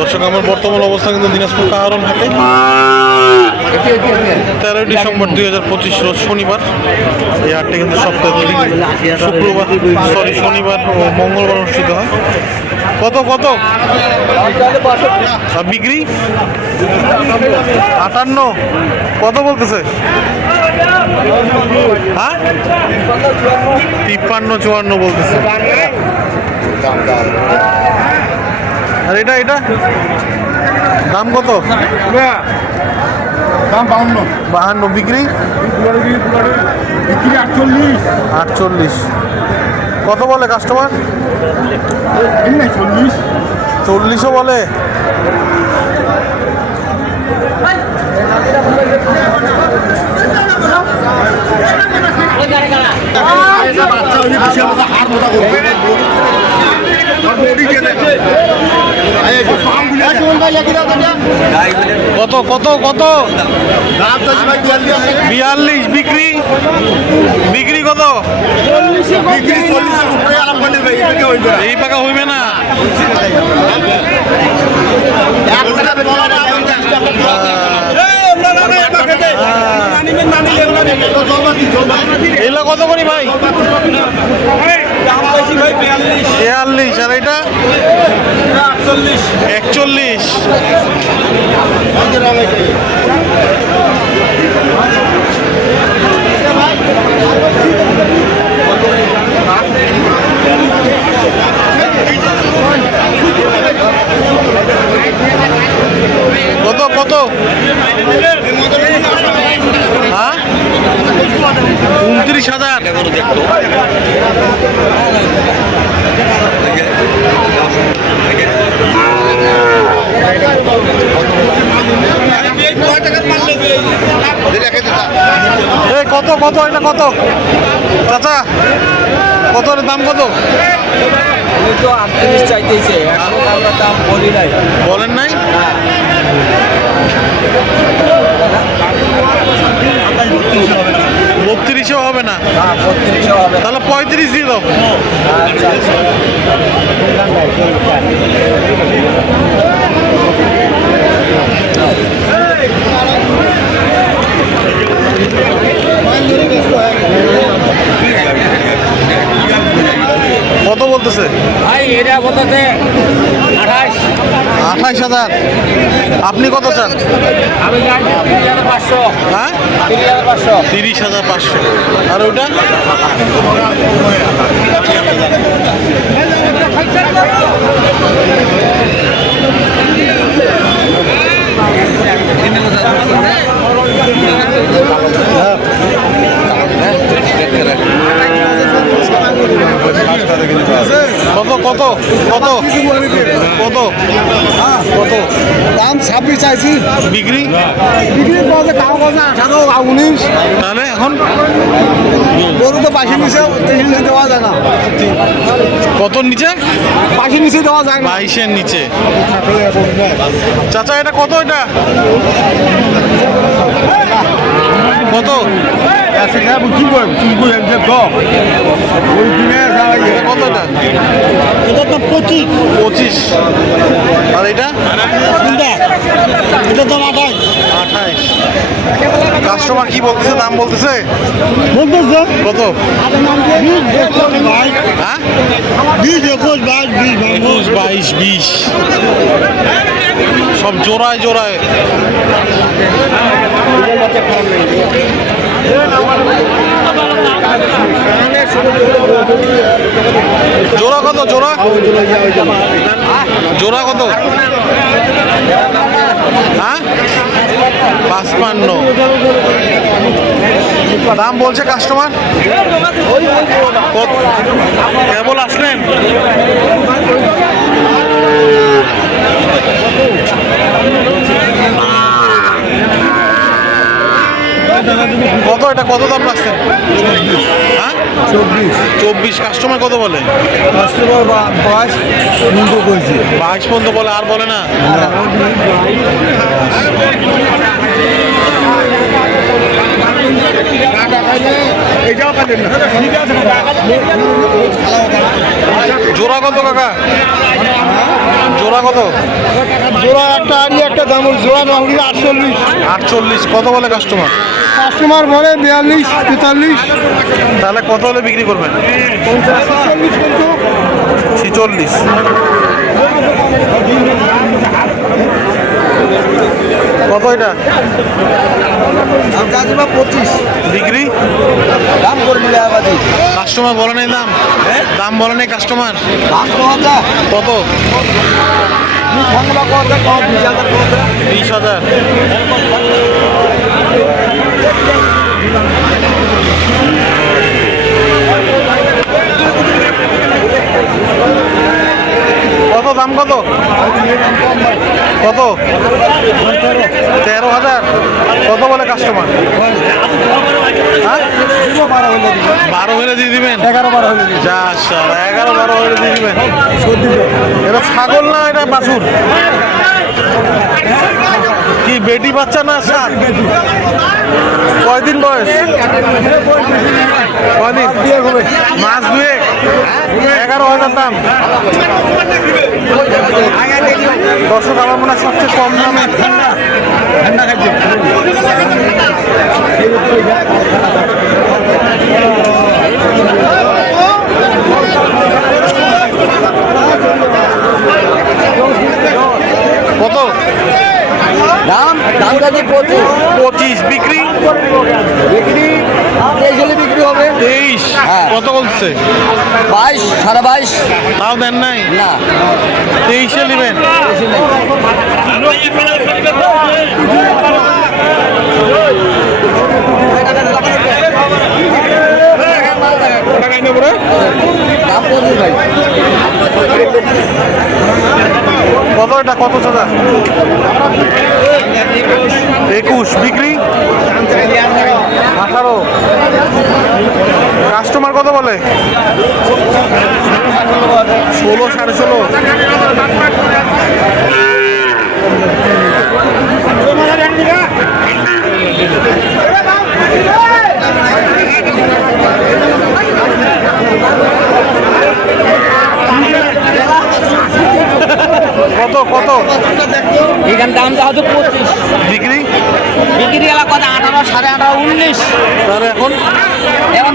দর্শক, আমার বর্তমান অবস্থা কিন্তু দিনাজপুর কাহারন হাটে। তেরোই ডিসেম্বর দুই হাজার পঁচিশ রোজ শনিবার। এই হাটটি কিন্তু সপ্তাহে দুদিন শুক্রবার, সরি, শনিবার ও মঙ্গলবার অনুষ্ঠিত হয়। কত কত? বিক্রি? আটান্ন। কত বলতেছে? হ্যাঁ? তিপ্পান্ন, চুয়ান্ন বলতেছে। আর এটা এটা? দাম কত? দাম বাহান্ন বাহান্ন বিক্রি? বিক্রি আটচল্লিশ। আটচল্লিশ। কত বলে কাস্টমার চল্লিশ। চল্লিশও বলে বাচ্চা হলে বিশাল মতো হার মোটা করবে কত কত কত? বিয়াল্লিশ। বিক্রি? বিক্রি কত? এই পাকা হইবে না। এগুলো কত করি ভাই? বিয়াল্লিশ আর এটা? একচল্লিশ কত কত হ্যাঁ উনত্রিশ হাজার এই কত কত এটা কত? চাচা কত দাম কত? তো আটত্রিশ চাইতেছে এখন আমরা দাম বলি নাই। বলেন নাই? বত্রিশও হবে না হ্যাঁ বত্রিশও হবে তাহলে পঁয়ত্রিশ দিয়ে দাও। কত বলতেছে? ভাই এটা বলতে আঠাশ আঠাইশ। হাজার। আপনি কত চান? তিরিশ হাজার পাঁচশো। হ্যাঁ? তিরিশ হাজার পাঁচশো। তিরিশ হাজার পাঁচশো। আর ওটা কত? কত? কত? কত? কত? দাম ছাব্বিশ চাইছি। বিক্রি? বিক্রি করতে কাউ করছে আঠারো উনিশ। তাহলে এখন? গরু তো পাশে নিচে নিচে দেওয়া যায় না। কত নিচে? পাশে নিচে দেওয়া যায় না। বাইশের নিচে। চাচা এটা কত এটা? কত? কি করব কত তো পঁচিশ। পঁচিশ। আর এটা? এটা তো আঠাশ। আঠাশ। কাস্টমার কি বলতেছে দাম বলতেছে? বলতেছে। কত? বিশ একুশ বাইশ। হ্যাঁ? বিশ বাইশ বিশ। সব জোড়ায় জোড়ায়। জোড়া কত জোড়া? জোড়া কত? হ্যাঁ? পাঁচপান্ন। দাম বলছে কাস্টমার কেবল আসলেন? এটা কত দাম রাখছেন? হ্যাঁ? চব্বিশ। চব্বিশ কাস্টমার কত বলে? কাস্টমার বাইশ পর্যন্ত বলছে। বাইশ পর্যন্ত বলে আর বলে না? জোড়া কত কাকা? জোড়া কত? জোড়া একটা আড়ি একটা দামুর জোড়া দামুরি আটচল্লিশ। আটচল্লিশ কত বলে কাস্টমার কাস্টমার বলে বিয়াল্লিশ তেতাল্লিশ। তাহলে কত হলে বিক্রি করবেন? চল্লিশ ছিচল্লিশ। কত পঁচিশ। বিক্রি? দাম করে কাস্টমার বলে নাই দাম? দাম বলে নাই কাস্টমার? কত? বিশ হাজার। কত দাম কত? কত? কত বলে কাস্টমার বারো হলে দিয়ে দিবেন? এগারো বারো হলে যা এগারো বারো হলে দিয়ে দিবেন। এটা ছাগল না এটা বাছুর। কি বেটি বাচ্চা না সার কয়দিন বয়স? কয়দিন? মাস দুয়েক? এগারো হাজার দাম। দর্শক আমার মনে হয় সবচেয়ে কম দামে। ঠান্ডা কত দাম দাম কাজে পঁচিশ পঁচিশ বিক্রি? বিক্রি তেইশ হলে বিক্রি হবে। তেইশ? হ্যাঁ। কত বলছে? বাইশ সাড়ে বাইশ। তাও দেন নাই? না। তেইশে নেবেন? কত এটা? কত চাঁদা একুশ বিক্রি? আঠারো। কাস্টমার কত বলে? ষোলো সাড়ে ষোলো কত কত এখানে দামটা হয়তো পঁচিশ বিক্রি বিক্রি গেলা কত আঠারো সাড়ে আঠারো উনিশ তাহলে এখন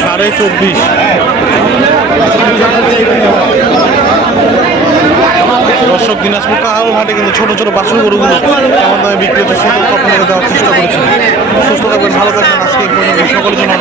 সাড়ে চব্বিশ। দর্শক দিনাজপুর কাহারো হাটে কিন্তু ছোট ছোট বাসন গরুগুলো কেমন দামে বিক্রি হচ্ছে সুস্থ কখন দেওয়ার চেষ্টা করেছি। সুস্থ থাকবেন, ভালো থাকবেন। আজকে সকলের জন্য।